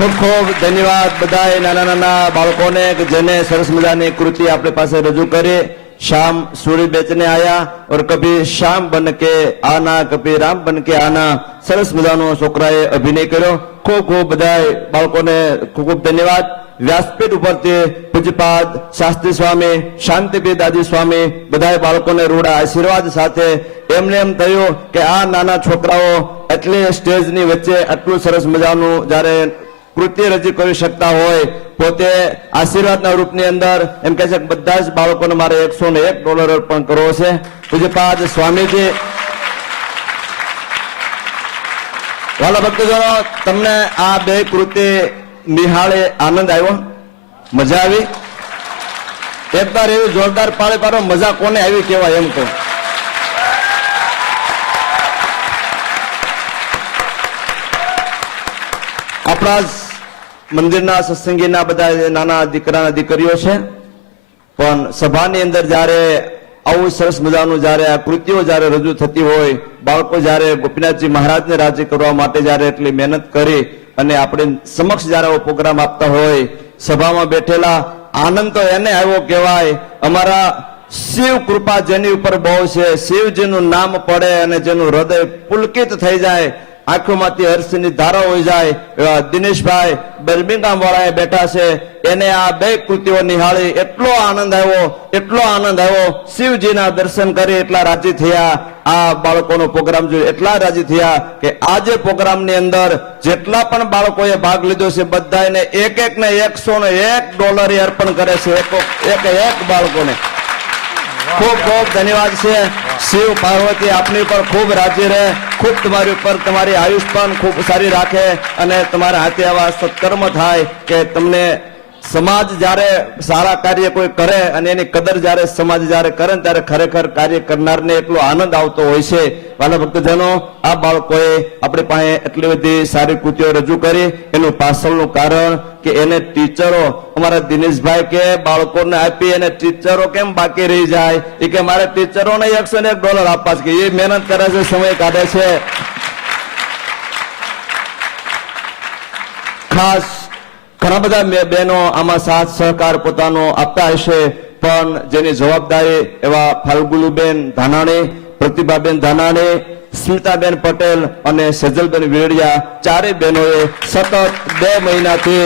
ખૂબ ખૂબ ધન્યવાદ બધાય નાના નાના બાળકોને કે જેને સરસ મજાની કૃતિ આપણી પાસે રજૂ કરી। शाम सूर्य बेचने आया और कभी शाम बन के आना कभी राम बन के आना सरस मजानो छोकराए अभिनय कर्यो। खूब खूब बधाई बाळकोने खूब खूब धन्यवाद। व्यासपीठ उपरथी पूज्यपाद शास्त्री स्वामी शांतिपी दादी स्वामी बधाई बाळकोने रूड़ा आशीर्वाद साथे एमने एम थयुं के आ नाना छोकराओ एटली स्टेजनी वच्चे आटલું સરસ મજાનું જ્યારે कृत्य रजू कर सकता होय पोते आशीर्वादना रूपनी अंदर एम कहे बधा ज बाळकोने मारे $101 अर्पण करवो छे। पूज्यपाद स्वामीजी वाला भक्तजनो तमने आ बे कृत्य निहाळे आनंद आव्यो मजा आवी एक बार एवी जोरदार पाळे पाडो मजा कोने आवी केवाय एम को अपना मंदिरना सत्संगीना बधा नाना दीकराना दीकरीओ छे पण सभानी अंदर जारे आवुं सरस मजानुं जारे आ कृत्यो जारे रजू थती होय बाळको जारे गोपीनाथजी महाराजने राजी करवा माटे जारे એટલી મહેનત કરી અને આપણે સમક્ષ જારે આવો પ્રોગ્રામ આપતા હોય સભામાં બેઠેલા આનંદ તો એને આવ્યો કહેવાય। અમારા શિવ કૃપા જેની ઉપર બહુ છે શિવજીનું નામ પડે અને જેનું હૃદય પુલકિત થઈ જાય आंखोमांथी हर्षनी धारा हो जाए दिनेश भाई बर्मिंगहाम वाळाए बैठा छे एने आ बे कृतिओ निहाळी एटलो आनंद आव्यो शिवजीना दर्शन करी एटला राजी थया। आ बाळकोनो प्रोग्राम जो एटला राजी थया के आजे प्रोग्रामनी अंदर जेटला पण बाळकोए भाग लीधो छे बधाने एक ने $101 अर्पण करे छे एक बाळकोने। खूब खूब धन्यवाद से शिव पार्वती आपनी पर खूब राजी रहे खूब तुम्हारी ऊपर तुम्हारी आयुष पण खूब सारी राखे अने तुम्हारे हाथे आवा सत्कर्म थाय के तमने समाज जारे सारा कार्य कोई करे अने एनी कदर जारे समाज जारे करे त्यारे खरेखर कार्य करनारने एटलो आनंद आवतो होय छे। वाला भक्तजनो आ बाळकोए आपणी पासे એટલી બધી सारी कृतिओ रजू करी एनुं पाछळनुं कारण के एने टीचरो अमारा दिनेशभाई के बाळकोने आपी एने टीचरो केम बाकी रही जाय ए के मारे टीचरोने $101 आपवा छे ए मेहनत करे छे समय काढे छे। खास घणा बधा बहनो आमां साथ सहकार पोतानो आपता हशे पण जेनी जवाबदारी एवा फाल्गुलुबेन धानाणी प्रतिभाबेन धानाणी स्मिताबेन पटेल અને સેજલબેન વેડિયા ચારે બહેનોએ સતત 2 મહિનાથી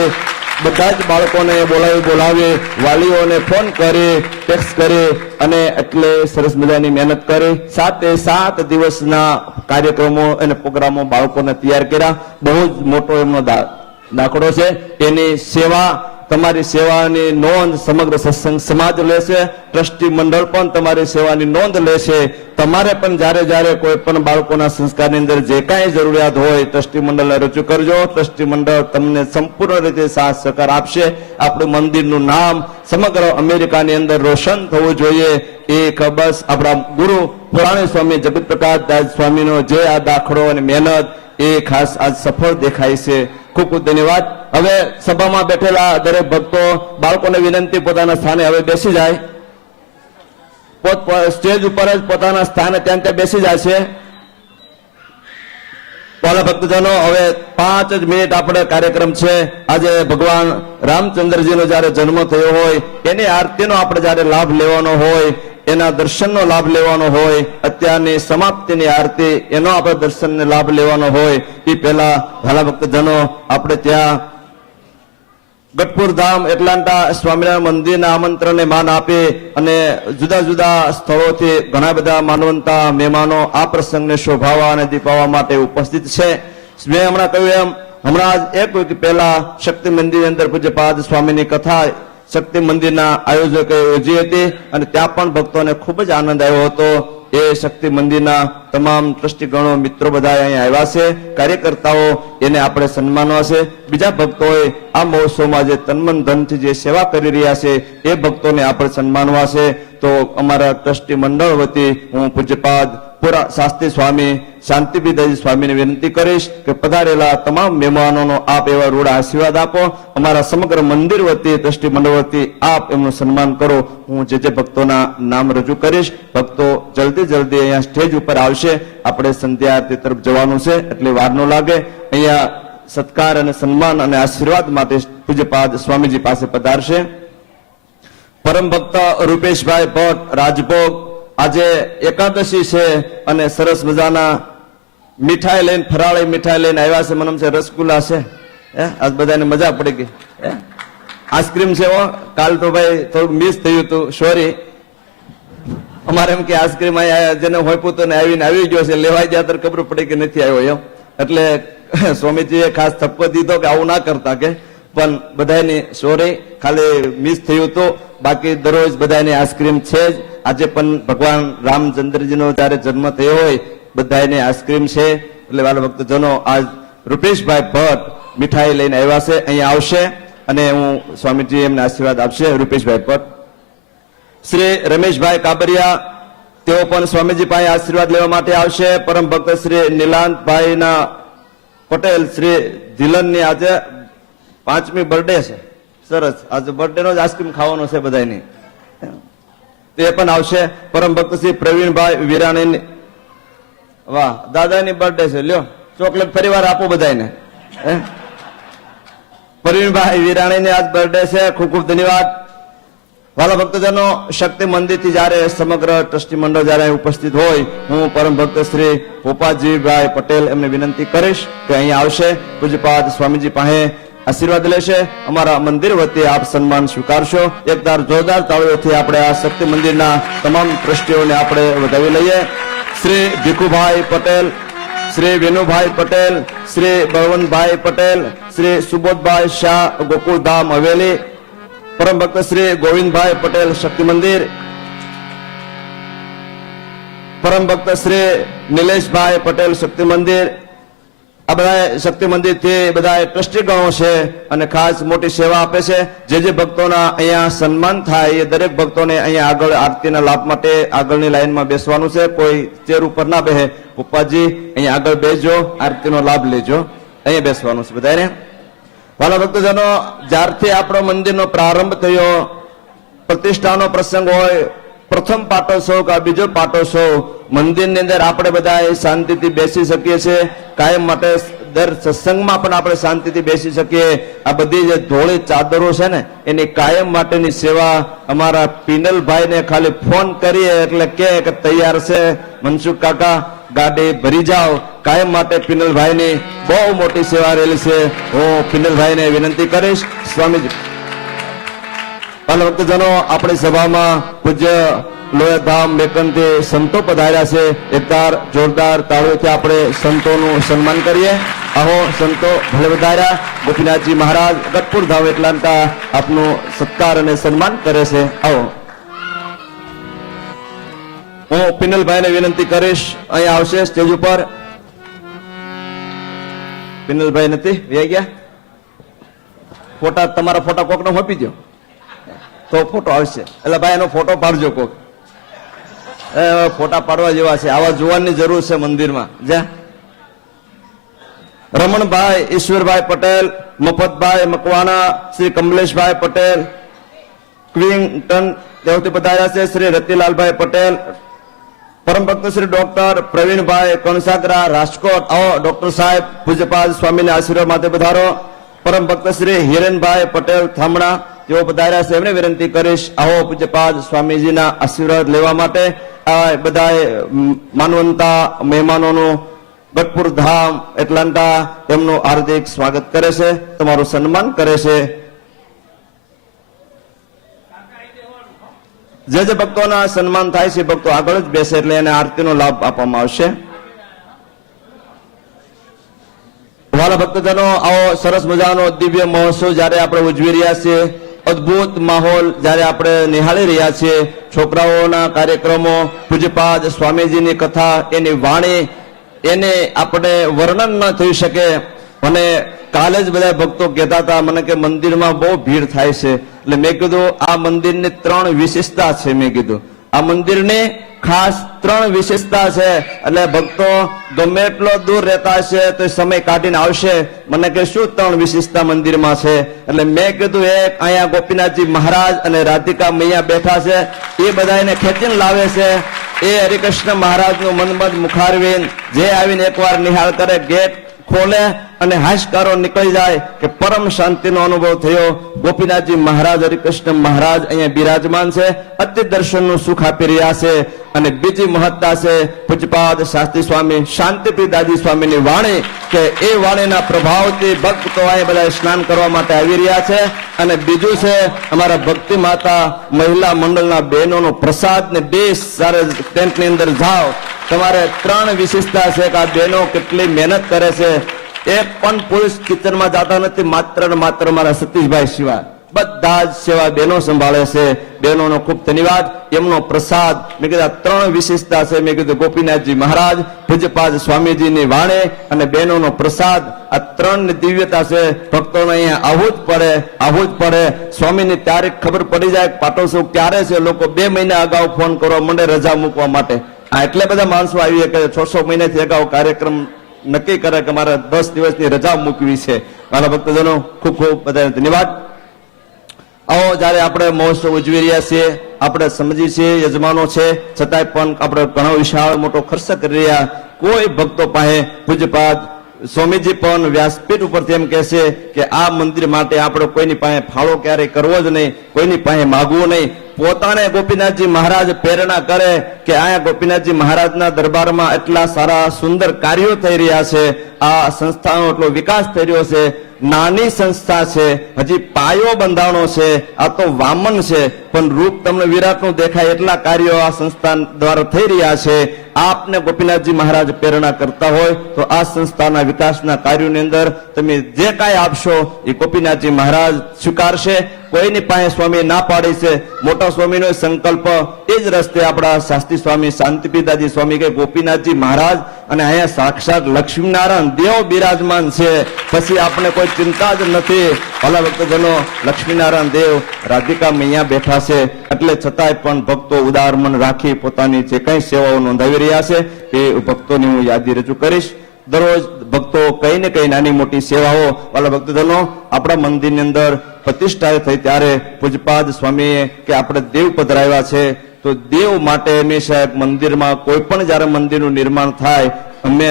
બધા જ બાળકોને બોલાવી વાલીઓને ફોન કરી ટેક્સ્ટ કરી અને એટલે સરસ મજાની મહેનત કરી 7 દિવસના કાર્યક્રમો અને પ્રોગ્રામો બાળકોને તૈયાર કર્યા। બહુ જ મોટો એમનો દાખલો છે એની સેવા તમારી સેવાની નોંધ સમગ્ર સત્સંગ સમાજ લેશે ટ્રસ્ટી મંડળ પણ તમારી સેવાની નોંધ લેશે। તમારે પણ જ્યારે જ્યારે કોઈ પણ બાળકોના સંસ્કારની અંદર જે કાંઈ જરૂરિયાત હોય ટ્રસ્ટી મંડળને રજૂ કરજો ટ્રસ્ટી મંડળ તમને સંપૂર્ણ રીતે સાથ સહકાર આપશે। આપણું મંદિરનું નામ સમગ્ર અમેરિકાની અંદર રોશન થવું જોઈએ એ બસ આપણા ગુરુ પુરાણી સ્વામી જગત પ્રકાશ દાસ સ્વામીનો જે આ દાખલો અને મહેનત એ ખાસ આજ સફળ દેખાય છે। खूब खूब धन्यवाद। हवे सभा में बैठेला दरेक भक्तो बाळकोने विनंती पोताना स्थाने हवे बेसी जाय स्टेज पर ज पोताना स्थाने त्यां बेसी जाय छे। वाला भक्तजनो हवे 5 मिनिट आपणे कार्यक्रम छे। आज भगवान रामचंद्रजीनो ज्यारे जन्म थयो होय एनी आरतीनो आपणे ज्यारे लाभ लेवानो होय एना दर्शननो लाभ लेवानो होय अत्यारनी समाप्तिनी आरती एनो आपणे दर्शनने लाभ लेवानो होय ए पहेला वाला भक्तजनो आपणे त्यां गटपुर धाम एटलांटा स्वामीनारायण मंदिरना आमंत्रणने मान आपी अने जुदा जुदा स्थळोथी घणा बधा मानवंता मेहमानो आ प्रसंगने शोभावा अने दीपावा माटे उपस्थित छे। मैं हमणां कह्युं एम हमणां एक वीक पहेला शक्ति मंदिर अंदर पूज्यपाद स्वामीनी कथा शक्ति मंदिरना आयोजकोए योजी हती अने त्यां पण भक्तोने खूब ज आनंद आव्यो हतो। ए शक्ति मंदिरना तमाम ट्रस्टीगणो मित्रों बधा अहीं आव्या छे कार्यकर्ताओ एने आपणे सन्मानवा छे। बीजा भक्तोए आ महोत्सवमां जे तनमन धनथी जे सेवा करी रह्या छे ए भक्तोने आपणे सन्मानवा छे। तो अमारा ट्रस्टी मंडळ वती हूँ पूज्यपाद पूरा शास्त्री स्वामी शांतिपीदाजी स्वामी ने विनंती करीश कि पधारेला तमाम मेहमानों आप एवा रूड़ा आशीर्वाद आपो अमारा समग्र मंदिर वती ट्रस्टी मंडळ वती आप एमनुं सन्मान करो। हूँ जे भक्तोना नाम रजू करीश भक्तो जल्दी अहींया स्टेज पर आवशे। आपणे संध्या आरती तरफ जवानुं छे एटले वार न लागे। अहींया સત્કાર અને સન્માન અને આશીર્વાદ માટે પૂજ્યપાદ સ્વામીજી પાસે પધારશે. પરમ ભક્ત રૂપેશભાઈ ભટ્ટ રાજભોગ, આજે એકાદશી છે અને સરસ મજાના મીઠાઈ લઈને, ફરાળી મીઠાઈ લઈને આવ્યા છે. મને છે રસગુલ્લા છે, આજ બધાને મજા પડી ગઈ. આઈસ્ક્રીમ છે, કાલ તો ભાઈ થોડુંક મિસ થયું હતું, સોરી. અમારે એમ કે આઈસ્ક્રીમ જેને હોઈપું તો આવીને આવી ગયો છે, લેવાઈ ગયા તો ખબર પડી કે નથી આવ્યો એમ. એટલે સ્વામીજીએ ખાસ થપ્પો દીધો કે આવું ના કરતા, કે પણ બધાની સોરી, ખાલી મિસ થયું હતું. બાકી દરરોજ બધાની આઈસ્ક્રીમ છે જ. આજે પણ ભગવાન રામચંદ્રજીનો જયારે જન્મ થયો હોય, બધાની આઈસ્ક્રીમ છે. એટલે વાલા ભક્તજનો, આજ રૂપેશભાઈ ભટ્ટ મીઠાઈ લઈને આવ્યા છે, અહીંયા આવશે અને હું સ્વામીજી એમને આશીર્વાદ આપશે. રૂપેશભાઈ ભટ્ટ. શ્રી રમેશભાઈ કાબરિયા, તેઓ પણ સ્વામીજી પાસે આશીર્વાદ લેવા માટે આવશે. પરમ ભક્ત શ્રી નીલાંતભાઈના પટેલ શ્રી ધીલનની આજે 5મી બર્થડે છે. સરસ, આજે બર્થડે નો જ આઈસ્ક્રીમ ખાવાનો છે બધાની, તે પણ આવશે. પરમ ભક્ત શ્રી પ્રવીણભાઈ વિરાણી, વાહ, દાદાની બર્થડે છે, લ્યો ચોકલેટ ફરીવાર આપો બધાને. પ્રવીણભાઈ વિરાણીની આજ બર્થડે છે, ખૂબ ખૂબ ધન્યવાદ. વાલા ભક્તજનો, શક્તિ મંદિરથી જયારે સમગ્ર ટ્રસ્ટી મંડળ જયારે ઉપસ્થિત હોય, હું પરમ ભક્ત શ્રી ભોપાજીભાઈ પટેલ એમને વિનંતી કરીશ કે અહીંયા આવશે, પૂજ્યપાદ સ્વામીજી પાસે આશીર્વાદ લેશે. અમારા મંદિર વતી આપ સન્માન સ્વીકારશો. એકદાર જોરદાર તાળીઓથી આપણે આ શક્તિ મંદિરના તમામ ટ્રસ્ટીઓને આપણે વધાવી લઈએ. શ્રી ભીખુભાઈ પટેલ, શ્રી વિનુભાઈ પટેલ, શ્રી બળવંતભાઈ પટેલ, શ્રી સુબોધભાઈ શાહ ગોકુળધામ હવેલી, પરમ ભક્ત શ્રી ગોવિંદભાઈ પટેલ શક્તિ મંદિર, પરમ ભક્ત શ્રી નિલેશભાઈ પટેલ શક્તિ મંદિર. આ બધા શક્તિ મંદિર થી બધા ટ્રસ્ટી ગણો છે અને ખાસ મોટી સેવા આપે છે. જે ભક્તોના અહીંયા સન્માન થાય એ દરેક ભક્તોને અહીંયા આગળ આરતીના લાભ માટે આગળની લાઈનમાં બેસવાનું છે. કોઈ ચેર ઉપર ના બેસે. પપ્પાજી અહીંયા આગળ બેસજો, આરતીનો લાભ લેજો, અહીંયા બેસવાનું છે બધાને. વાલા ભક્તજનો, જ્યારથી આપણો મંદિરનો પ્રારંભ થયો, પ્રતિષ્ઠાનો પ્રસંગ હોય, પ્રથમ પાટોત્સવ કે બીજો પાટોત્સવ, મંદિરની અંદર આપણે બધા શાંતિથી બેસી શકીએ છીએ. કાયમ માટે દર સત્સંગમાં પણ આપણે શાંતિથી બેસી શકીએ. આ બધી જે ધોળી ચાદરો છે ને, એની કાયમ માટેની સેવા અમારા પિનલભાઈને ખાલી ફોન કરીએ એટલે કે તૈયાર છે મનસુખ કાકા, ગાડી ભરી જાઓ. કાયમ માટે પિનલભાઈની બહુ મોટી સેવા રહેલી છે. હું પિનલભાઈને વિનંતી કરીશ. સ્વામીજી, ભક્તજનો, આપણી સભામાં પૂજ્ય લોયાધામ મેકનથી સંતો પધાર્યા છે. એકદાર જોરદાર તાળીઓથી આપણે સંતોનું સન્માન કરીએ. આવો સંતો ભલે વધાર્યા. ગોપીનાથજી મહારાજ ગઢપુર ધામ એટલાંટા આપનું સત્કાર અને સન્માન કરે છે. આવો. હું પિનલભાઈને વિનંતી કરીશ, અહીંયા આવશે સ્ટેજ ઉપર. પિનલભાઈ નથી વ્યાઈ ગયા? ફોટા, તમારા ફોટા કોકને આપી દો તો ફોટો આવશે. એટલે ભાઈ એનો ફોટો પાડજો કોક. ફોટા પાડવા જેવા છે, આવા જોવાની જરૂર છે મંદિરમાં. જા રમણભાઈ ઈશ્વરભાઈ પટેલ, મફતભાઈ મકવાણા, શ્રી કમલેશભાઈ પટેલ ક્વિંટન દેવથી પધાર્યા છે. શ્રી રતિલાલભાઈ પટેલ, પરમ ભક્ત શ્રી ડોક્ટર પ્રવીણભાઈ કણસાગરા રાજકોટ. આવો ડોક્ટર સાહેબ, પૂજ્યપાદ સ્વામીને આશીર્વાદ માટે પધારો. પરમ ભક્ત શ્રી હિરેનભાઈ પટેલ થામણા, જેઓ પધાર્યા છે, એમને વિનંતી કરીશ આવો પૂજ્યપાદ સ્વામીજીના આશીર્વાદ લેવા માટે. આ બધા માનવંતા મહેમાનોનું ગઢપુર ધામ એટલાન્ટા એમનું હાર્દિક સ્વાગત કરે છે, તમારું સન્માન કરે છે. જે ભક્તોના સન્માન થાય છે, ભક્તો આગળ જ બેસે એટલે એને આરતીનો લાભ આપવામાં આવશે. વાલા ભક્તજનો, આવો સરસ મજાનો દિવ્ય મહોત્સવ જયારે આપણે ઉજવી રહ્યા છીએ, અદભુત માહોલ જયારે આપણે નિહાળી રહ્યા છીએ, છોકરાઓના કાર્યક્રમો, પૂજ્યપાદ સ્વામીજીની કથા, એની વાણી, એને આપણે વર્ણન ન થઈ શકે. અને કાલે જ બધા ભક્તો કહેતા હતા મને કે મંદિરમાં બહુ ભીડ થાય છે. એટલે મેં કીધું આ મંદિરની 3 વિશેષતા છે. મેં કીધું આ મંદિરની ખાસ 3 વિશેષતા છે. એટલે ભક્તો ગમે એટલો દૂર રહેતા છે તો સમય કાઢીને આવશે. મને કે શું 3 વિશેષતા મંદિરમાં છે? એટલે મેં કીધું એક અહીંયા ગોપીનાથજી મહારાજ અને રાધિકા મૈયા બેઠા છે, એ બધાને ખેંચીને લાવે છે. એ હરિકૃષ્ણ મહારાજનું મનમદ મુખારવિંદ જે આવીને એકવાર નિહાળ કરે, ગેટ ખોલે અને હાશકારો નીકળી જાય કે પરમ શાંતિનો અનુભવ થયો. ગોપીનાથજી મહારાજ હરિકૃષ્ણ મહારાજ અહીંયા બિરાજમાન છે, અતિ દર્શનનું સુખ આપી રહ્યા છે. અને બીજી મહત્તા છે પૂજ્યપાદ શાસ્ત્રી સ્વામી શાંતિપ્રિયદાજી સ્વામીની વાણી, કે એ વાણીના પ્રભાવથી ભક્તો અહીં બધા સ્નાન કરવા માટે આવી રહ્યા છે. અને બીજું છે અમારા ભક્તિ માતા મહિલા મંડળના બહેનોનો પ્રસાદ ને 2 સારે ટેન્ટની અંદર જાઓ. તમારે 3 વિશેષતા છે કે આ બહેનો કેટલી મહેનત કરે છે. એક પણ પુરુષ કિચનમાં જતા નથી, માત્ર ને માત્ર મારા સતીશભાઈ સિવાય બધા જ સેવા બહેનો સંભાળે છે. બહેનોનો ખૂબ ધન્યવાદ. એમનો પ્રસાદ મેં કીધું 3 વિશેષતા છે. મેં કીધું ગોપીનાથજી મહારાજ, પૂજ્યપાદ સ્વામીજીની વાણી અને બહેનોનો પ્રસાદ, આ 3 દિવ્યતા છે. ભક્તોને અહીંયા આવવું જ પડે, આવવું જ પડે. સ્વામીની તારીખ ખબર પડી જાય પાટોત્સવ ક્યારે છે, લોકો 2 મહિના અગાઉ ફોન કરવા માંડે રજા મૂકવા માટે. એટલે બધા માણસો આવી કે 600 મહિનાથી અગાઉ કાર્યક્રમ નક્કી કરે કે મારે 10 દિવસની રજા મૂકવી છે. મારા ભક્તજનો ખૂબ ખૂબ બધા ધન્યવાદ. આવો જ્યારે આપણે મહોત્સવ ઉજવી રહ્યા છીએ, આપણે સમજી છીએ યજમાનો છે, છતાંય પણ આપણે ઘણો વિશાળ મોટો ખર્ચ કરી રહ્યા. કોઈ ભક્તો પાસે પૂજ્યપાદ સ્વામીજી પણ વ્યાસપીઠ ઉપરથી એમ કહે છે કે આ મંદિર માટે આપણે કોઈની પાસે ફાળો ક્યારેય કરવો જ નહીં, કોઈની પાસે માગવું નહીં. પોતાને ગોપીનાથજી મહારાજ પ્રેરણા કરે કે અહીંયા ગોપીનાથજી મહારાજના દરબારમાં એટલા સારા સુંદર કાર્યો થઈ રહ્યા છે, આ સંસ્થાનો એટલો વિકાસ થઈ રહ્યો છે. નાની સંસ્થા છે, હજી પાયો બંધાણો છે, આ તો વામન છે, પણ રૂપ તમને વિરાટનું દેખાય એટલા કાર્યો આ સંસ્થા દ્વારા થઈ રહ્યા છે. આપને ગોપીનાથજી મહારાજ પ્રેરણા કરતા હોય તો આ સંસ્થાના વિકાસના કાર્યોની અંદર તમે જે કાંઈ આપશો એ ગોપીનાથજી મહારાજ સ્વીકારશે. કોઈની પાસે સ્વામી ના પાડી છે. મોટા સ્વામીનો સંકલ્પ એ જ રસ્તે આપણા શાસ્ત્રી સ્વામી શાંતિપ્રિયદાજી સ્વામી કે ગોપીનાથજી મહારાજ અને અહીંયા સાક્ષાત લક્ષ્મીનારાયણ દેવ બિરાજમાન છે, પછી આપણે કોઈ ચિંતા જ નથી. ભલા ભક્તજનો, લક્ષ્મીનારાયણ દેવ રાધિકા મૈયા બેઠા છે, એટલે છતાંય પણ ભક્તો ઉદાર મન રાખી પોતાની જે કઈ સેવાઓ નોંધાવી રહ્યા છે એ ભક્તોની હું યાદી રજૂ કરીશ. દરરોજ ભક્તો કઈ ને કઈ નાની મોટી સેવાઓ. વાલા ભક્તજનો, આપણા મંદિરની અંદર પ્રતિષ્ઠા થઈ ત્યારે પૂજ્યપાદ સ્વામીએ કે આપણે દેવ પધરાવ્યા છે, તો દેવ માટે હંમેશા મંદિરમાં કોઈ પણ જયારે મંદિરનું નિર્માણ થાય, અમે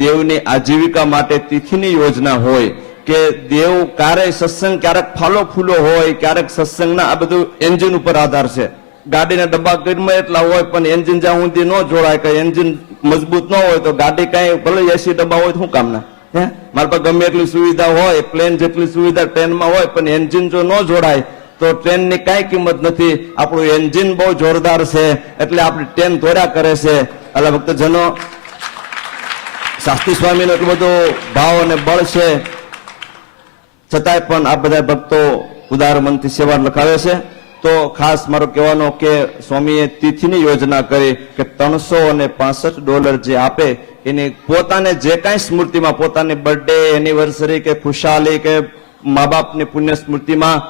દેવની આજીવિકા માટે તિથિની યોજના હોય કે દેવ ક્યારેક સત્સંગ, ક્યારેક ફાલો ફૂલો હોય, ક્યારેક સત્સંગના, આ બધું એન્જિન ઉપર આધાર છે. ગાડીના ડબ્બા ગમે એટલા હોય પણ એન્જિન જ્યાં સુધી ન જોડાય, કે એન્જિન મજબૂત ન હોય તો ગાડી કઈ ભલે 80 ડબ્બા હોય શું કામના? મારા પાસે ગમે એટલી સુવિધા હોય, પ્લેન જેટલી સુવિધા ટ્રેનમાં હોય, પણ એન્જિન જો ન જોડાય તો ટ્રેનની કઈ કિંમત નથી. આપણું એન્જિન બહુ જોરદાર છે, એટલે આપણી ટ્રેન દોડ્યા કરે છે. એટલે ભક્તજનો, શાસ્ત્રી સ્વામીનો એટલો બધો ભાવ અને બળ છે, છતાંય પણ આ બધા ભક્તો ઉદાર મનથી સેવા લખાવે છે. તો ખાસ મારો કહેવાનો કે સ્વામીએ તિથિની યોજના કરી કે $365 જે આપે એની પોતાને જે કાંઈ સ્મૃતિમાં, પોતાની બર્થડે, એનિવર્સરી કે ખુશાલી કે મા બાપની પુણ્ય સ્મૃતિમાં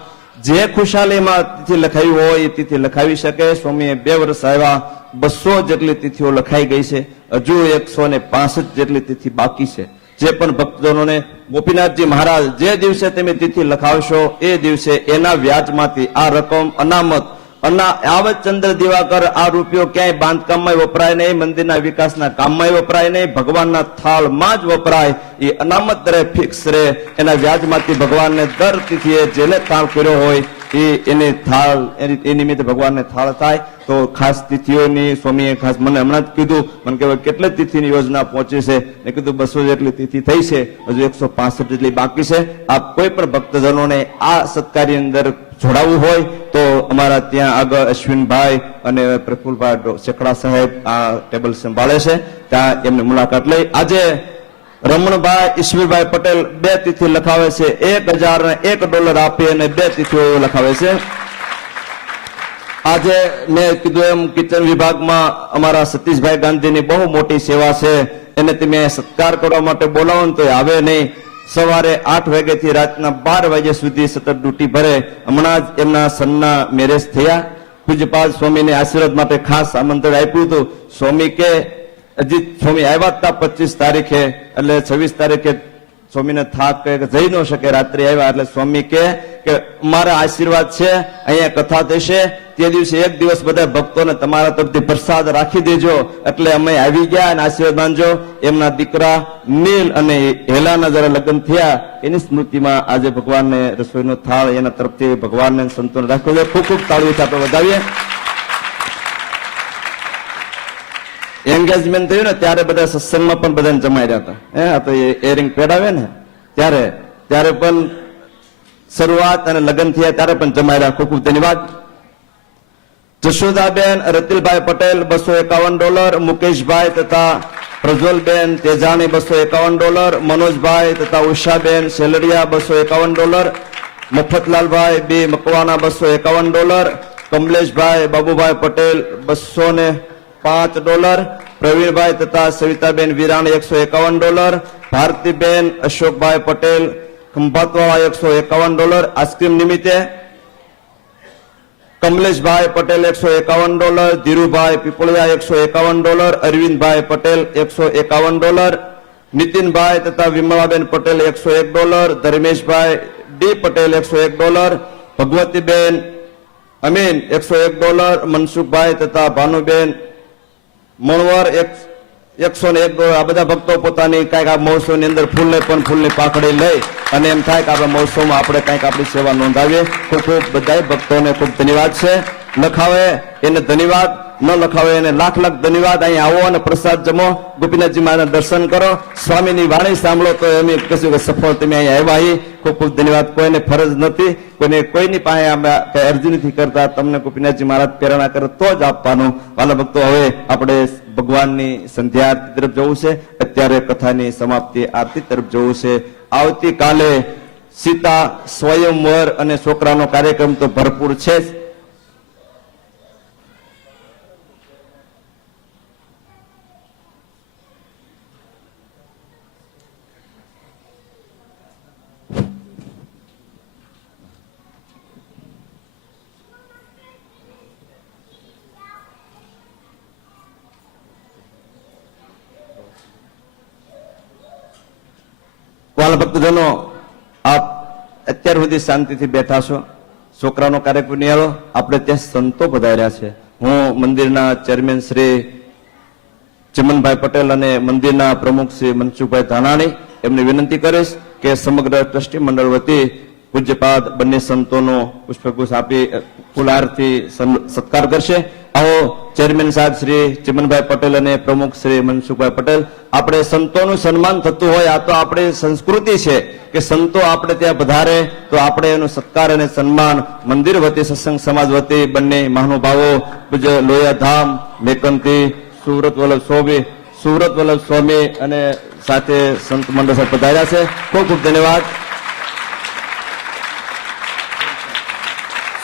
જે ખુશાલીમાં તિથિ લખાવી હોય એ તિથિ લખાવી શકે. સ્વામીએ 2 વર્ષ આવ્યા, 200 જેટલી તિથિઓ લખાઈ ગઈ છે, હજુ 165 જેટલી તિથિ બાકી છે. જે પણ ભક્તજનોને ગોપીનાથજી મહારાજ જે દિવસે તમે તિથિ લખાવશો એ દિવસે એના વ્યાજમાંથી આ રકમ અનામત આવત ચંદ્ર દિવાકર, આ રૂપિયો ક્યાંય બાંધકામમાં વપરાય નહીં, મંદિરના વિકાસના કામમાં વપરાય નહીં, ભગવાનના થાળમાં જ વપરાય. એ અનામત દરે ફિક્સ રહે. એના વ્યાજમાંથી ભગવાનને દર તિથિએ જેને થાળ કર્યો હોય એને થાળ, એ નિમિત્તે ભગવાનને થાળ થાય. તો ખાસ તિથિઓની સ્વામીએ ખાસ મને હમણાં જ કીધું, મને કહેવાય કેટલી તિથિની યોજના પહોંચી છે. મેં કીધું 200 જેટલી તિથિ થઈ છે, હજુ 165 જેટલી બાકી છે. આપ કોઈ પણ ભક્તજનોને આ સત્કારની અંદર જોડાવવું હોય તો અમારા ત્યાં આગળ અશ્વિનભાઈ અને પ્રફુલભાઈ ચકડા સાહેબ આ ટેબલ સંભાળે છે, ત્યાં એમની મુલાકાત લઈ. આજે રમણભાઈ ઈશ્વરભાઈ પટેલ 2 તિથિ લખાવે છે, $1001 આપી અને 2 તિથિઓ લખાવે છે. આજે મેં કીધું એમ કિચન વિભાગમાં અમારા સતીશભાઈ ગાંધીની બહુ મોટી સેવા છે. એને તમે સત્કાર કરવા માટે બોલાવો ને તો આવે નહીં. સવારે 8 વાગ્યાથી રાતના 12 વાગ્યા સુધી સતત ડ્યુટી ભરે. હમણાં જ એમના સનના મેરેજ થયા. પૂજ્યપાદ સ્વામીને આશીર્વાદ માટે ખાસ આમંત્રણ આપ્યું હતું. સ્વામી કે હજી સ્વામી આવ્યા હતા 25 તારીખે, એટલે 26 તારીખે સ્વામીને થાક જઈ ન શકે, રાત્રે આવ્યા એટલે સ્વામી કે કે અમારા આશીર્વાદ છે, અહીંયા કથા થશે, તે દિવસે એક દિવસ બધા ભક્તોને તમારા તરફથી પ્રસાદ રાખી દેજો. એટલે અમે આવી ગયા અને આશીર્વાદ માનજો. એમના દીકરા નીલ અને હેલાના જરા લગ્ન થયા એની સ્મૃતિમાં આજે ભગવાનને રસોઈનો થાળ એના તરફથી ભગવાનને સંતોને રાખ્યો છે. ખૂબ ખૂબ તાળીઓથી આપણે વધાવીએ. એન્ગેજમેન્ટ થયું ને ત્યારે બધા સત્સંગમાં પણ બધાને જમાઈ રહ્યા હતા. આ તો એરિંગ પેડાવે ને ત્યારે પણ શરૂઆત અને લગ્ન થયા ત્યારે પણ જમાઈ રહ્યા. ખૂબ ખૂબ ધન્યવાદ. જશોદાબેન રતિલભાઈ પટેલ $251, મુકેશભાઈ તથા પ્રજ્વલબેન તેજાણી $251, મનોજભાઈ તથા ઉષાબેન સેલડિયા $251, મફતલાલભાઈ બી મકવાના $251, કમલેશભાઈ બાબુભાઈ પટેલ $205, પ્રવીણભાઈ તથા સવિતાબેન વિરાણી $151, ભારતીબેન અશોકભાઈ પટેલ ખંભાતવાળા $151. આઈસ્ક્રીમ નિમિત્તે કમલેશભાઈ પટેલ $151, ધીરુભાઈ પીપળિયા $151, અરવિંદભાઈ પટેલ $151, નીતિનભાઈ તથા વિમલાબેન પટેલ $101, ધર્મેશભાઈ ડી પટેલ $101, ભગવતીબેન અમીન $101, મનસુખભાઈ તથા ભાનુબેન મણવર $101. આ બધા ભક્તો પોતાની કઈક આ મહોત્સવની અંદર ફૂલની પાખડી લઈ અને એમ થાય કે આપણા મહોત્સવમાં આપણે કઈક આપણી સેવા નોંધાવીએ. ખૂબ ખૂબ બધા ભક્તોને ખૂબ ધન્યવાદ છે. લખાવે એને ધન્યવાદ, ન લખાવે એને લાખ લાખ ધન્યવાદ. અહીં આવો અને પ્રસાદ જમો, ગોપીનાથજી મહારાજના દર્શન કરો, સ્વામીની વાણી સાંભળો તો એમ કશું કે સફળ તમે અહીં આવ્યા. ખૂબ ખૂબ ધન્યવાદ. કોઈને ફરજ નથી, કોઈની પાસે કઈ અરજી નથી કરતા. તમને ગોપીનાથજી મહારાજ પ્રેરણા કરે તો જ આપવાનું. વાલા ભક્તો, હવે આપણે ભગવાનની સંધ્યા આરતી તરફ જવું છે. અત્યારે કથાની સમાપ્તિ આરતી તરફ જવું છે. આવતીકાલે સીતા સ્વયંવર અને છોકરાનો કાર્યક્રમ તો ભરપૂર છે જ. વાલા ભક્તજનો, આપ અત્યાર સુધી શાંતિથી બેઠા છો. છોકરાનો કાર્યક્રમ નિહાળો. આપણે ત્યાં સંતો પધાર્યા છે. હું મંદિરના ચેરમેન શ્રી ચમનભાઈ પટેલ અને મંદિરના પ્રમુખ શ્રી મનસુખભાઈ ધાનાણી એમને વિનંતી કરીશ કે સમગ્ર ટ્રસ્ટી મંડળ વતી પૂજ્યપાદ બંને સંતોનો પુષ્પગુચ્છ આપી ફુલહારથી સત્કાર કરશે. આવો ચેરમેન સાહેબ શ્રી ચિમનભાઈ પટેલ અને પ્રમુખ શ્રી મનસુખભાઈ પટેલ. આપણે સંતોનું સન્માન થતું હોય, આ તો આપણી સંસ્કૃતિ છે કે સંતો આપણે ત્યાં પધારે તો આપણે એનું સત્કાર અને સન્માન મંદિર વતી સત્સંગ સમાજ વતી બંને મહાનુભાવો પૂજ્ય લોયાધામ મેકંતી સુરત વલ્લભ સ્વામી અને સાથે સંત મંડળ સાહેબ પધાર્યા છે. ખૂબ ખૂબ ધન્યવાદ.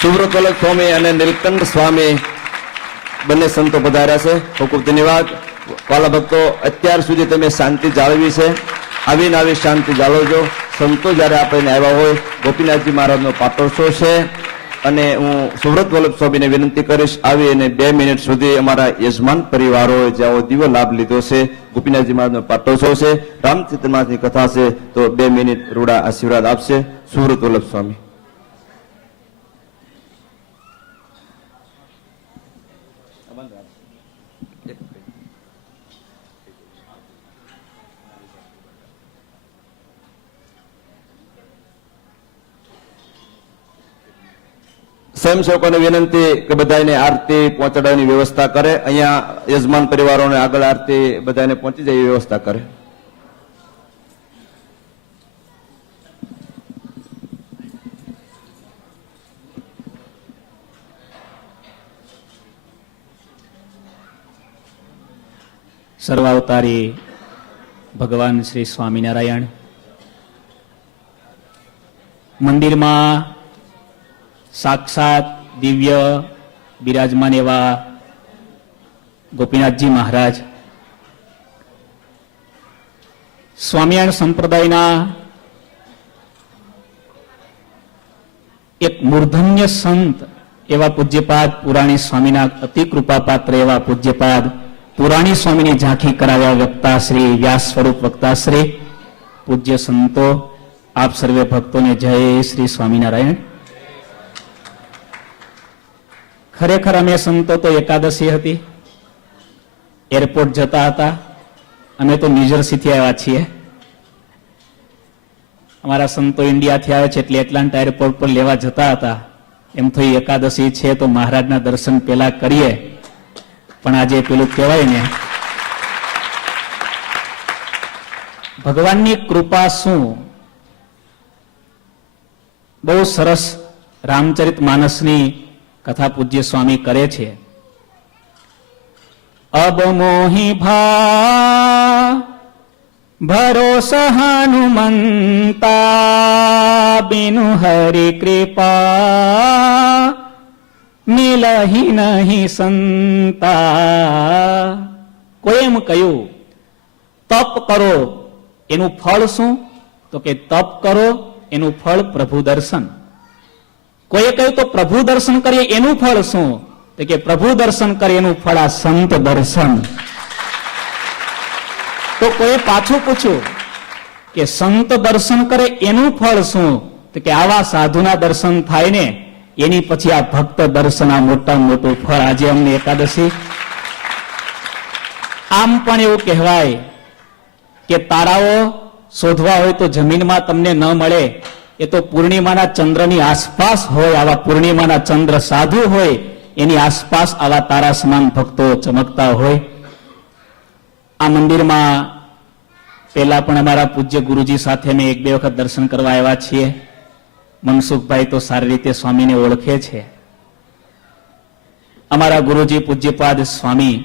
સુરત વલ્લભ સ્વામી અને નીલકંઠ સ્વામી બંને સંતો પધાર્યા છે. ખૂબ ખૂબ ધન્યવાદ. વાલા ભક્તો, અત્યાર સુધી તમે શાંતિ જાળવી છે. આવીને આવી શાંતિ જાળવજો. સંતો જયારે આપણે આવ્યા હોય, ગોપીનાથજી મહારાજનો પાટોત્સવ છે અને હું સુરત વલ્લભ સ્વામીને વિનંતી કરીશ આવી અને 2 મિનિટ સુધી અમારા યજમાન પરિવારોએ જે આવો દિવ્ય લાભ લીધો છે. ગોપીનાથજી મહારાજનો પાટોત્સવ છે, રામચરિતમાસની કથા છે, તો 2 મિનિટ રૂડા આશીર્વાદ આપશે સુરત વલ્લભ સ્વામી. સ્વયંસેવકોને વિનંતી કે બધાને આરતી પહોંચાડવાની વ્યવસ્થા કરે. અહીંયા યજમાન પરિવારોને આગળ આરતી બધાને પહોંચી જાય એવી વ્યવસ્થા કરે. સર્વાવતારી ભગવાન શ્રી સ્વામિનારાયણ મંદિરમાં સાક્ષાત દિવ્ય બિરાજમાન એવા ગોપીનાથજી મહારાજ સ્વામિનારાયણ સંપ્રદાયના એક મૂર્ધન્ય સંત એવા પૂજ્યપાદ પુરાણી સ્વામીના અતિ કૃપાપાત્ર એવા પૂજ્યપાદ પુરાણી સ્વામીની ઝાંખી કરાવ્યા વક્તાશ્રી વ્યાસ સ્વરૂપ વક્તાશ્રી પૂજ્ય સંતો આપ સર્વે ભક્તોને જય શ્રી સ્વામિનારાયણ. ખરેખર અમે સંતો તો એકાદશી હતી, એરપોર્ટ જતા હતા. અમે તો ન્યૂજર્સીથી આવ્યા છીએ. અમારા સંતો ઇન્ડિયાથી આવે છે એટલે એટલાન્ટા એરપોર્ટ પર લેવા જતા હતા. એમ તો એકાદશી છે તો મહારાજના દર્શન પેલા કરીએ, પણ આજે પેલું કહેવાય ને, ભગવાનની કૃપા શું. બહુ સરસ રામચરિત માનસની કથા પૂજ્ય સ્વામી કરે છે. અબ મોહી ભા ભરોસા હનુમંતા, બિनु હરિ કૃપા મિલહી નહીં સંતા. કોઈ એમ કહ્યું તપ કરો એનું ફળ શું, તો કે તપ કરો એનું ફળ પ્રભુ દર્શન. કોઈએ કહ્યું તો પ્રભુ દર્શન કરીએ એનું ફળ શું, તો કે પ્રભુ દર્શન કરે એનું ફળ આ સંત દર્શન. તો કોઈ પાછું પૂછ્યું કે સંત દર્શન કરે એનું ફળ શું, તો કે આવા સાધુના દર્શન થાય ને એની પછી આ ભક્ત દર્શન, આ મોટા મોટું ફળ. આજે અમને એકાદશી. આમ પણ એવું કહેવાય કે તારાઓ શોધવા હોય તો જમીનમાં તમને ન મળે, એ તો પૂર્ણિમાના ચંદ્રની આસપાસ હોય. આવા પૂર્ણિમાના ચંદ્ર સાધુ હોય એની આસપાસ આવા તારા સમાન ભક્તો ચમકતા હોય. આ મંદિરમાં પહેલા પણ અમારા પૂજ્ય ગુરુજી સાથે અમે એક બે વખત દર્શન કરવા આવ્યા છીએ. મનસુખભાઈ તો સારી રીતે સ્વામીને ઓળખે છે. અમારા ગુરુજી પૂજ્યપાદ સ્વામી,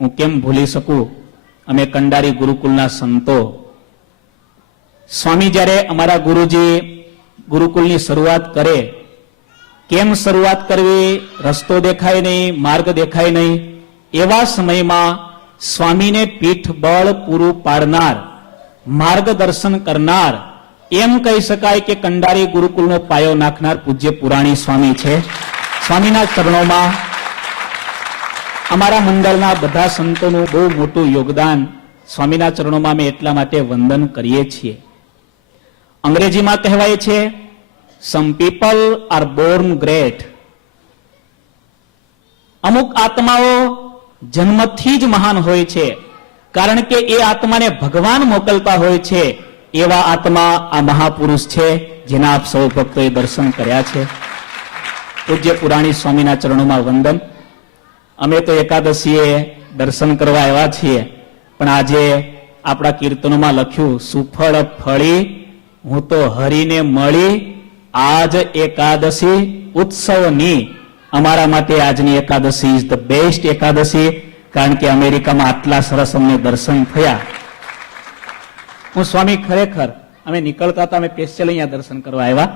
હું કેમ ભૂલી શકું, અમે કંડારી ગુરુકુલના સંતો. સ્વામી જ્યારે અમારા ગુરુજી ગુરુકુલની શરૂઆત કરે, કેમ શરૂઆત કરવી, રસ્તો દેખાય નહીં, માર્ગ દેખાય નહીં, એવા સમયમાં સ્વામીને પીઠ બળ પૂરું પાડનાર, માર્ગદર્શન કરનાર, એમ કહી શકાય કે કંડારી ગુરુકુલનો પાયો નાખનાર પૂજ્ય પુરાણી સ્વામી છે. સ્વામીના ચરણોમાં અમારા મંડળના બધા સંતોનું બહુ મોટું યોગદાન. સ્વામીના ચરણોમાં અમે એટલા માટે વંદન કરીએ છીએ. અંગ્રેજીમાં કહેવાય છે some people are Born great. અમુક આત્માઓ જન્મથી જ મહાન હોય છે, કારણ કે એ આત્માને ભગવાન મોકલતા હોય છે. એવા આત્મા આ મહાપુરુષ છે, જેના આપ સૌ ભક્તોએ દર્શન કર્યા છે. પૂજ્ય પુરાણી સ્વામીના ચરણોમાં વંદન. અમે તો એકાદશીએ દર્શન કરવા આવ્યા છીએ, પણ આજે આપણા કીર્તનોમાં લખ્યું સુફળ ફળી હું તો હરીને મળી, આજ એકાદશી ઉત્સવની. અમારા માટે આજની Ekadashi is the best Ekadashi, કારણ કે અમેરિકામાં આટલા સરસ અમને દર્શન થયા. હું સ્વામી ખરેખર અમે નીકળતા હતા, અમે સ્પેશિયલ અહીંયા દર્શન કરવા આવ્યા.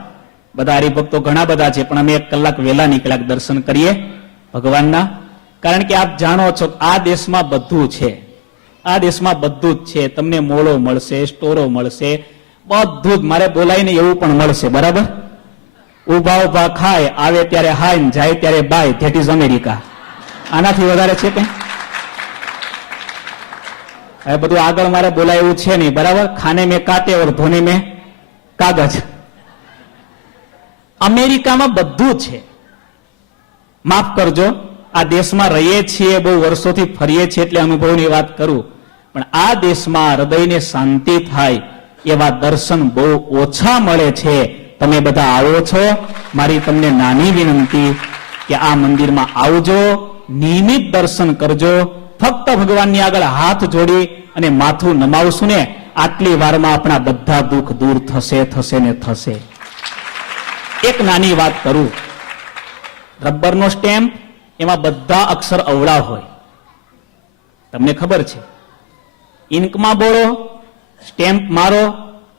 બધા હરિભક્તો ઘણા બધા છે, પણ અમે 1 કલાક વહેલા નીકળ્યા દર્શન કરીએ ભગવાનના. કારણ કે આપ જાણો છો આ દેશમાં બધું છે, આ દેશમાં બધું જ છે. તમને મોળો મળશે, સ્ટોરો મળશે, બધું જ. મારે બોલાય ને એવું પણ મળશે, બરાબર. ઉભા ઉભા ખાય, આવે ત્યારે હાય, જાય ત્યારે બાય. That is America. આનાથી વધારે છે કઈ? હવે બધું આગળ મારે બોલાય એવું છે નહીં, બરાબર. ખાને મેં કાટે ઓર ધોને મેં કાગજ. અમેરિકામાં બધું છે. માફ કરજો, આ દેશમાં રહીએ છીએ, બહુ વર્ષોથી ફરીએ છીએ એટલે અનુભવની વાત કરું, પણ આ દેશમાં હૃદયને શાંતિ થાય એવા દર્શન બહુ ઓછા મળે છે. તમે બધા આવો છો, મારી તમને નાની વિનંતી કે આ મંદિરમાં આવજો, નિયમિત દર્શન કરજો. ફક્ત ભગવાનની આગળ હાથ જોડી અને માથું નમાવશું ને, આટલી વારમાં આપણા બધા દુઃખ દૂર થશે, થશે ને થશે. એક નાની વાત કરું. રબરનો સ્ટેમ્પ, એમાં બધા અક્ષર અવળા હોય, તમને ખબર છે. ઇન્કમાં બોળો, સ્ટેમ્પ મારો,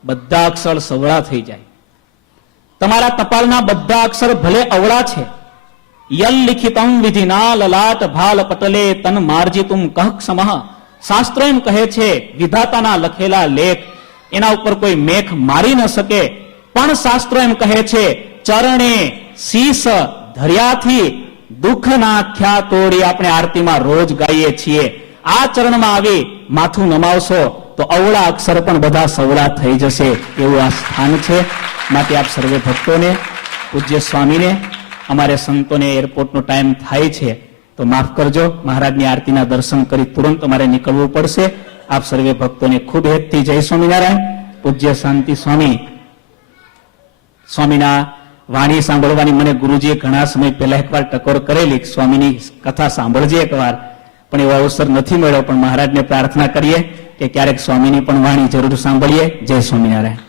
બધા અક્ષર સવળા થઈ જાય. તમારા ટપાલના બધા અક્ષર ભલે અવળા છે, યલ લિખિતમ વિધિના લલાટ ભાલ પટલે તન માર્જિતુમ કહક સમહ. શાસ્ત્રો એમ કહે છે વિધાતાના લખેલા લેખ એના ઉપર કોઈ મેખ મારી ન શકે, પણ શાસ્ત્રો એમ કહે છે ચરણે શીશ ધર્યાથી દુઃખના ખ્યા તોડી. આપણે આરતીમાં રોજ ગાઈએ છીએ, આ ચરણમાં આવી માથું નમાવશો તો અવળા અક્ષર પણ બધા સવળા થઈ જશે, એવું આ સ્થાન છે. માટે આપ સર્વે ભક્તોને, પૂજ્ય સ્વામીને અમારે સંતોને એરપોર્ટનો ટાઈમ થાય છે તો માફ કરજો. મહારાજની આરતીના દર્શન કરી તુરંત અમારે નીકળવું પડશે. આપ સર્વે ભક્તોને ખૂબ હેતથી જય સ્વામિનારાયણ. પૂજ્ય શાંતિ સ્વામીના વાણી સાંભળવાની મને ગુરુજીએ ઘણા સમય પહેલા એકવાર ટકોર કરેલી, સ્વામીની કથા સાંભળજે એકવાર, પણ એવો અવસર નથી મળ્યો. પણ મહારાજને પ્રાર્થના કરીએ કે ક્યારેક સ્વામીની પણ વાણી જરૂર સાંભળીએ. જય સ્વામિનારાયણ.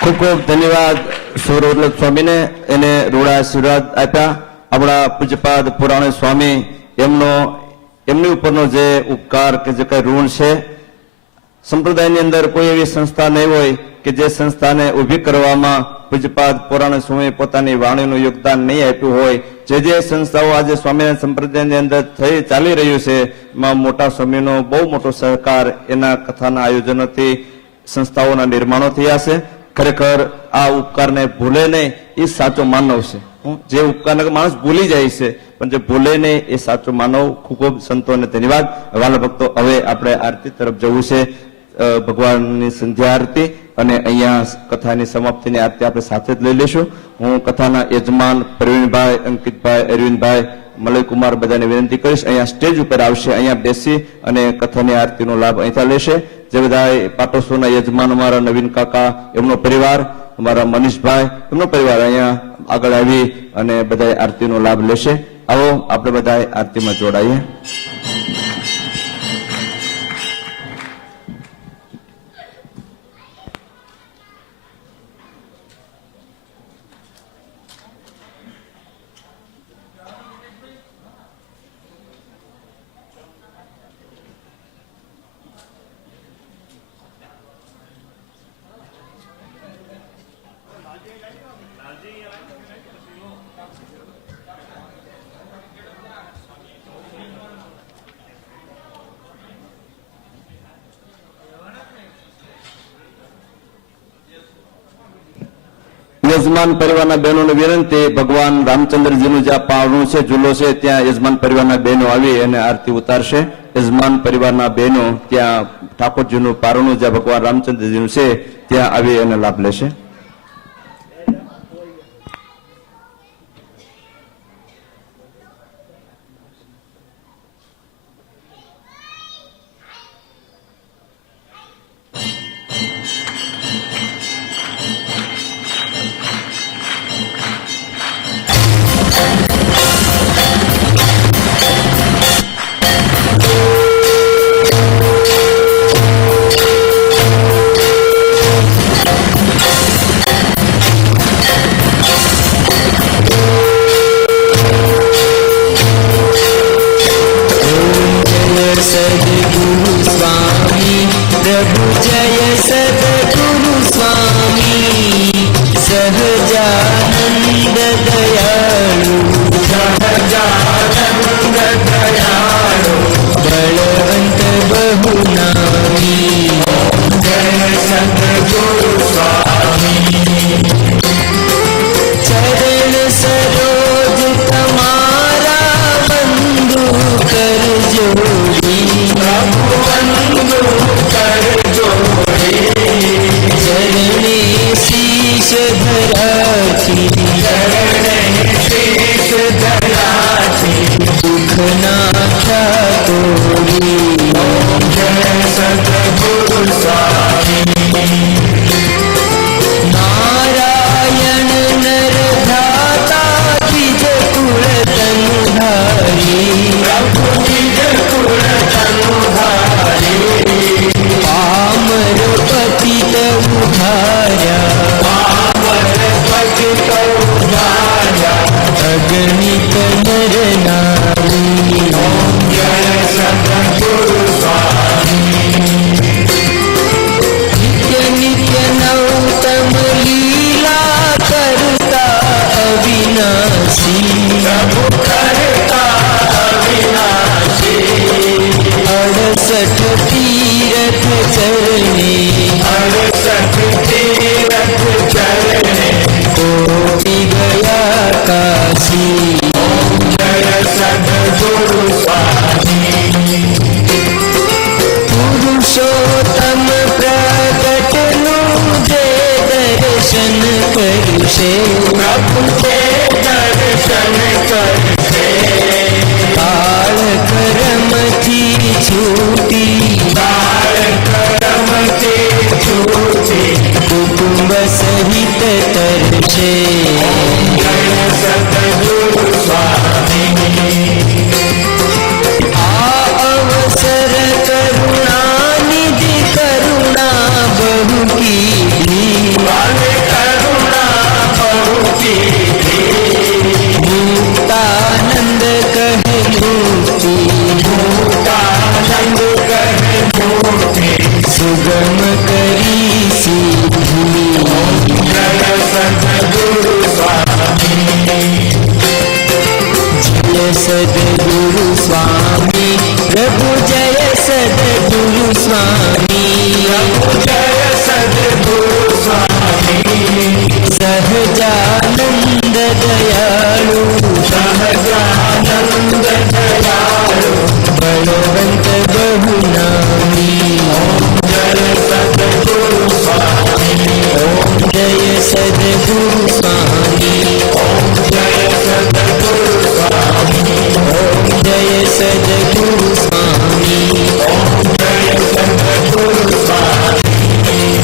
ખૂબ ખૂબ ધન્યવાદ સૌરવલ્લભ સ્વામીને, એને રૂડા આશીર્વાદ આપ્યા. આપણા પૂજ્યપાદ પુરાણી સ્વામી એમની ઉપરનો જે ઉપકાર કે જે કઈ ઋણ છે, સંપ્રદાયની અંદર કોઈ એવી સંસ્થા નહીં હોય કે જે સંસ્થાને ઊભી કરવામાં પૂજ્યપાદ પુરાણી સ્વામી પોતાની વાણીનું યોગદાન નહીં આપ્યું હોય. જે સંસ્થાઓ આજે સ્વામિનારાયણ સંપ્રદાયની અંદર ચાલી રહ્યું છે, એમાં મોટા સ્વામીનો બહુ મોટો સહકાર એના કથાના આયોજનોથી સંસ્થાઓના નિર્માણો થયા છે. ખરેખર આ ઉપકારને ભૂલે નહીં એ સાચો માનવ છે. જે ઉપકારને માણસ ભૂલી જાય છે, પણ જે ભૂલે નહીં એ સાચો માનવ. ખૂબ ખૂબ સંતોને ધન્યવાદ. વાલા ભક્તો, હવે આપણે આરતી તરફ જવું છે. ભગવાનની સંધ્યા આરતી અને અહીંયા કથાની સમાપ્તિની આરતી આપણે સાથે જ લઈ લઈશું. હું કથાના યજમાન પ્રવીણભાઈ, અંકિતભાઈ, અરવિંદભાઈ, મલયકુમાર બધાને વિનંતી કરીશ અહીંયા સ્ટેજ ઉપર આવશે, અહીંયા બેસી અને કથાની આરતીનો લાભ અહીંથી લેશે. જે બધા પાટોત્સવના યજમાન અમારા નવીન કાકા, એમનો પરિવાર, અમારા મનીષભાઈ, એમનો પરિવાર અહીંયા આગળ આવી અને બધા આરતીનો લાભ લેશે. આવો આપણે બધા આરતીમાં જોડાઈએ. યજમાન પરિવારના બહેનોને વિનંતી, ભગવાન રામચંદ્રજીનું જ્યાં પાવણું છે, ઝૂલો છે, ત્યાં યજમાન પરિવારના બહેનો આવી અને આરતી ઉતારશે. યજમાન પરિવારના બહેનો ત્યાં ઠાકોરજીનું પારણું જ્યાં ભગવાન રામચંદ્રજીનું છે ત્યાં આવી અને લાભ લેશે. पुरुषोत्तम प्रकट नु जे दर्शन कर કરશે, પ્રભુ તે દર્શન કરશે. કાળ કર્મથી છૂટી, કાળ કર્મથી છૂટી, કુટુંબ સહિત તરશે. સદગુરુ સ્વામી આ અવસર કરુણાનિધિ કરુણા બહુ કીધી, કરુણા બહુ કીધી. મુક્તાનંદ કહે મૂર્તિ, મુક્તાનંદ કહે મૂર્તિ, સુગમ કરી સીધી. જય સદગુરુ સ્વામી, જય સદગુરુ સ્વામી, પ્રભુ જય સદગુરુ સ્વામી, જય સદગુરુ સ્વામી. સહજાનંદ દયાળુ, સહજાનંદ દયાળુ, બળવંત બહુ નામી. જય સદગુરુ સ્વામી, જય સદગુરુ સ્વામી, જય સદગુરુ સ્વામી, જય સદગુરુ સ્વામી, જય સદગુરુ સ્વામી.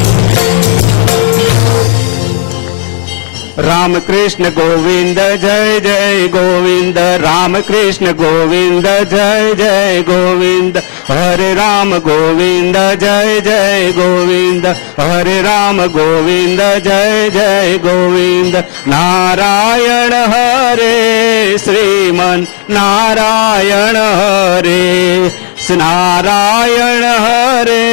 રામ કૃષ્ણ ગોવિંદ જય જય ગોવિંદ, રામ કૃષ્ણ ગોવિંદ જય જય ગોવિંદ, હરે રામ ગોવિંદ જય જય ગોવિંદ, હરે રામ ગોવિંદ જય જય ગોવિંદ. નારાયણ હરે શ્રીમન નારાયણ હરે, નારાયણ હરે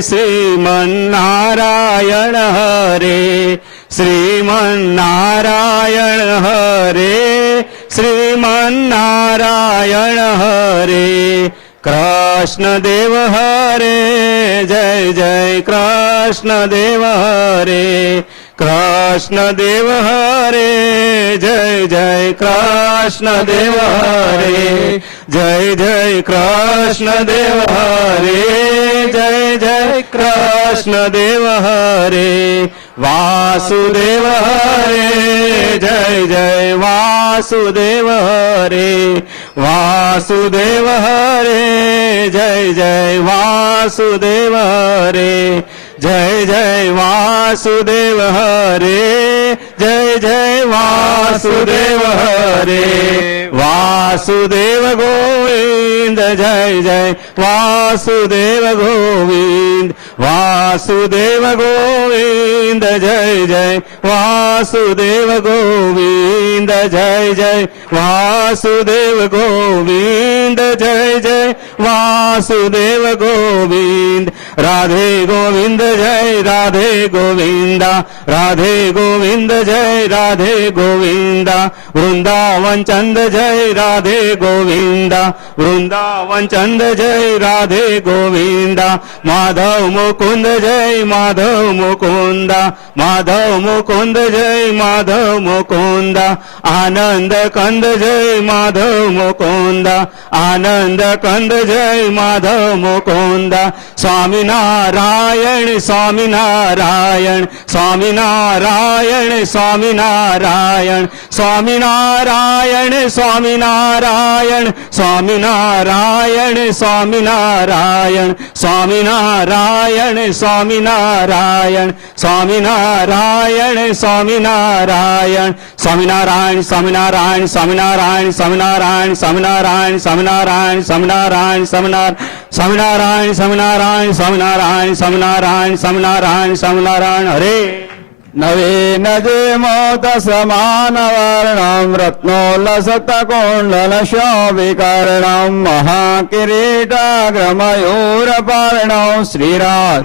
શ્રીમન નારાયણ હરે, શ્રીમન નારાયણ હરે, શ્રીમન નારાયણ હરે. કૃષ્ણ દેવ હરે જય જય કૃષ્ણ દેવ હરે, કૃષ્ણ દેવ હરે જય જય કૃષ્ણ દેવ હરે, જય જય કૃષ્ણ દેવ હરે, જય જય કૃષ્ણ દેવ હરે. વાસુદેવ હરે જય જય વાસુદેવ હરે, વાસુદેવ હરે જય જય વાસુદેવ હરે, જય જય વાસુદેવ હરે, જય જય વાસુદેવ હરે. વાસુદેવ ગોવિંદ જય જય વાસુદેવ ગોવિંદ, વાસુદેવ ગોવિંદ જય જય વાસુદેવ ગોવિંદ, જય જય વાસુદેવ ગોવિંદ, જય જય વાસુદેવ ગોવિંદ. રાધે ગોવિંદ જય રાધે ગોવિંદા, રાધે ગોવિંદ જય રાધે ગોવિંદા, વૃંદાવન ચંદ જય રાધે ગોવિંદા, વૃંદાવન ચંદ જય રાધે ગોવિંદા. માધવ મુકુંદ જય માધવ મુકુંદા, માધવ મુકુંદ જય માધવ મુકુંદા. આનંદ કંદ જય માધવ મુકુંદા, આનંદ કંદ જય માધવ મુકુંદા. સ્વામિનારાયણ સ્વામિનારાયણ, સ્વામિનારાયણ સ્વામિનારાયણ, સ્વામિનારાયણ સ્વામિનારાયણ, સ્વામિનારાયણ સ્વામિનારાયણ, સ્વામિનારાયણ સ્વામિનારાયણ, સ્વામિનારાયણ સ્વામિનારાયણ. સ્વામિનારાયણ સ્વામિનારાયણ સ્વામિનારાયણ સ્વામિનારાયણ સ્વામિનારાયણ સ્વામિનારાયણ સ્વામિનારાયણ સ્વામિનારાયણ સ્વામિનારાયણ સ્વામિનારાયણ સ્વામિનારાયણ સ્વામિનારાયણ સ્વામિનારાયણ હરે. નવીન મોત સમાન વર્ણમ રત્નોલ્લસતકુંડલ શોભિકર્ણમ મહાકિરીટાગ્રમયુરપર્ણમ શ્રીરાજ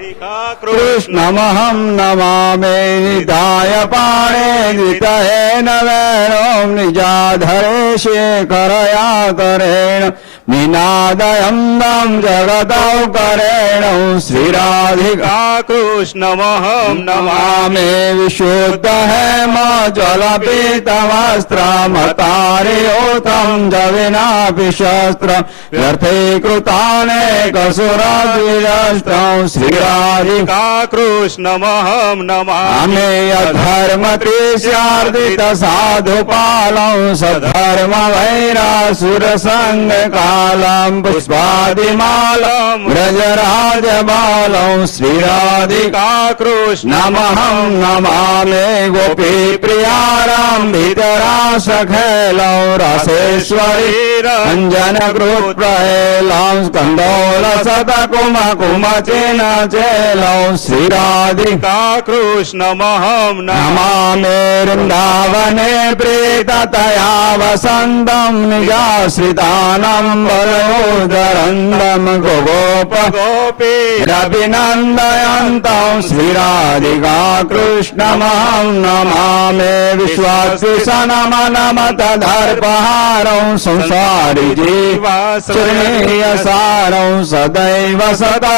કૃષ્ણમહં નમામે. નિધાય પાણે દ્વિતયેન વેણોમ નિજાધરે શેખરયા કરેણ निनादयं दं जगदौकरेणौ श्रीराधिका कृष्णमहं नमामि विशुद्ध हेम ज्वलपीतवस्त्रमतारियोतं जविनापि शस्त्रं व्यर्थे कृतानेकसुरद्विजस्त्रं श्रीराधिका कृष्णमहं नमामि आमे अधर्मत्रिस्यार्दित साधुपालं सधर्म वैरासुर संग कालं पुष्पादिमालं व्रजराजबालं श्रीराधिका कृष्णमहं नमामि गोपी प्रियारम्भितरासखेलं रसेश्वरी रञ्जन कृत्प्रहेलं स्कन्दोलसतकुमकुमचेन चेलं श्रीराधिका कृष्णमहं नमामि वृन्दावने प्रीततया वसन्तं निजाश्रितानं बलोदरन्दं गोप गोपी रविनन्दयन्तं श्रीराधिका कृष्णमहं नमामि विश्वात्विषणमनमतदर्पहारं संसारि जीवाश्रयसारं सदैव सदा